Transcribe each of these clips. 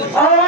Oh!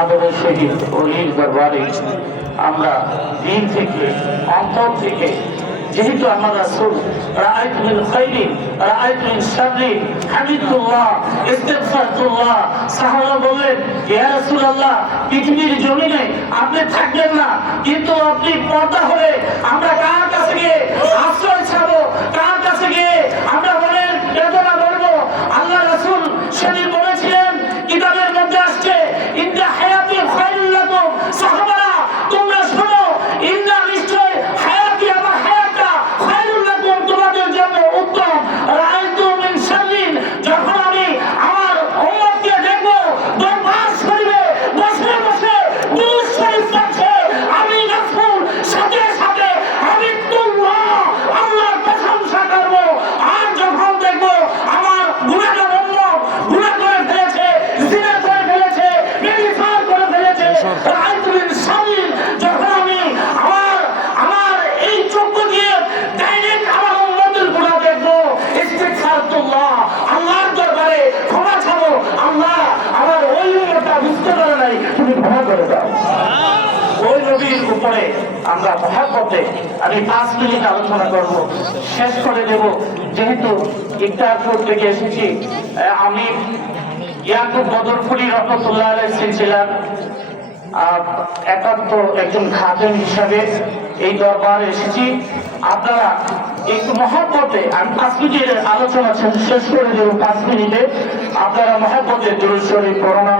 আদরের শহীদ অলির দরবারে আমরা দিন থেকে, অন্তর থেকে, যেহেতু আমার রাসূল রাআইত মিন মিন শাররিন হামিদুল্লাহ ইস্তিগফারুল্লাহ সাহাবা বললেন, ইয়া রাসূলুল্লাহ, পৃথিবীর জমিনে আপনি থাকবেন না, কিন্তু আপনি পর্দা উপরে আমরা মহাব্বতে আমি পাঁচ মিনিট আলোচনা করব। শেষ করে দেব। যেহেতু ইফতারপুর থেকে এসেছি আমি ইয়াকুব বদরপুরি রহমতুল্লাহ ছিলাম একান্ত একজন খাদেম হিসাবে এই দরবারে এসেছি। আপনারা একটু মহাব্বতে আমি পাঁচ মিনিটের আলোচনা শেষ- করে দেব পাঁচ মিনিটে। আপনারা মহাব্বতে দুরুশ্বরী করোনা